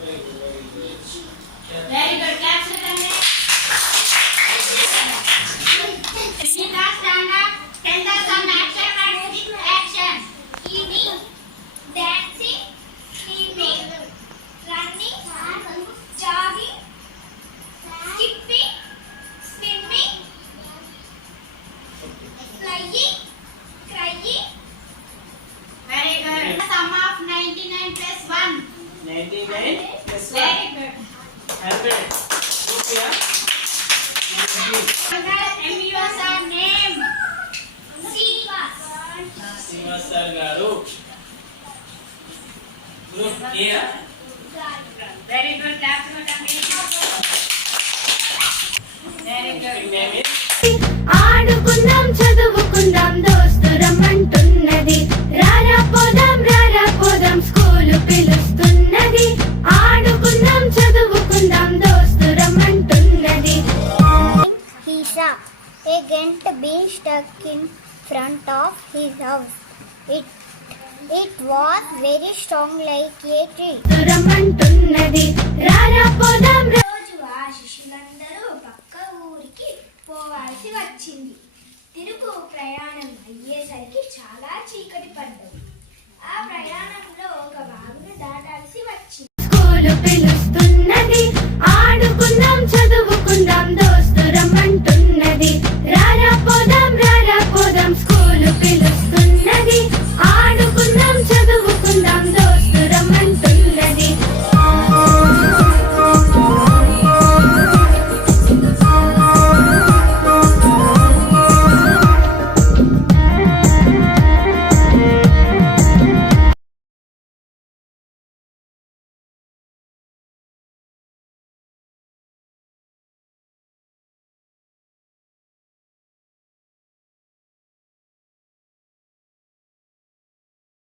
Very good. Claps for them. Nikita, stand up. Tell us some action words with action. Eating, dancing, swimming, running, jogging, skipping, swimming, flying, crying. Very good. Sum of 99 plus 1. 99 plus 1. Very good. 100. Okay. MUS our name. Siva sir garu. Group here. Very good. Clap for them. Very good. Name is ఆడుకుందాం చదువుకుందాం దోస్తు రమ్మంటున్నది రారా పోదాం స్కూలు పిలుస్తున్నది ఆడుకుందాం చదువుకుందాం దోస్తు రమ్మంటున్నది He saw a giant bee stuck in front of his house. It was very strong like a tree. రమ్మంటున్నది రారా పోదాం రోజు ఆ శిష్యులందరూ పక్క ఊరికి పోవాల్సి వచ్చింది. తిరుగు ప్రయాణం అయ్యేసరికి చాలా చీకటి పడ్డది. ఆ ప్రయాణంలో ఒక వాగును దాటాల్సి వచ్చింది. స్కూలు పిలుస్తున్నది ఆడుకుందాం చదువుకుందాం దోస్తు రమ్మంటున్నది రారా పోదాం స్కూలు పిలుస్తున్నది ఆడుకుందాం చదువుకుందాం దోస్తు రమ్మంటున్నది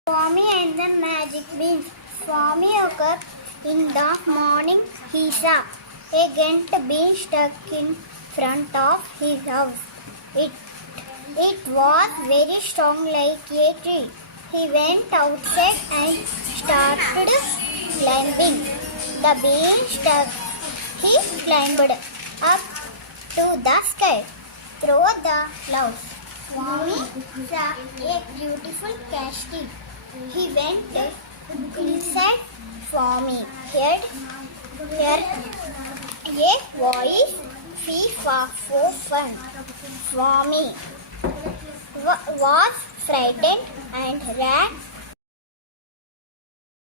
Swami and the magic beans. Swami woke up in the morning. He saw a giant bee stuck in front of his house. It was very strong like a tree. He went outside and started climbing the beanstalk. He climbed up to the sky through the clouds. Swami saw a beautiful castle. He went inside. Swami heard a voice, fee fa fo fun. Swami was frightened and ran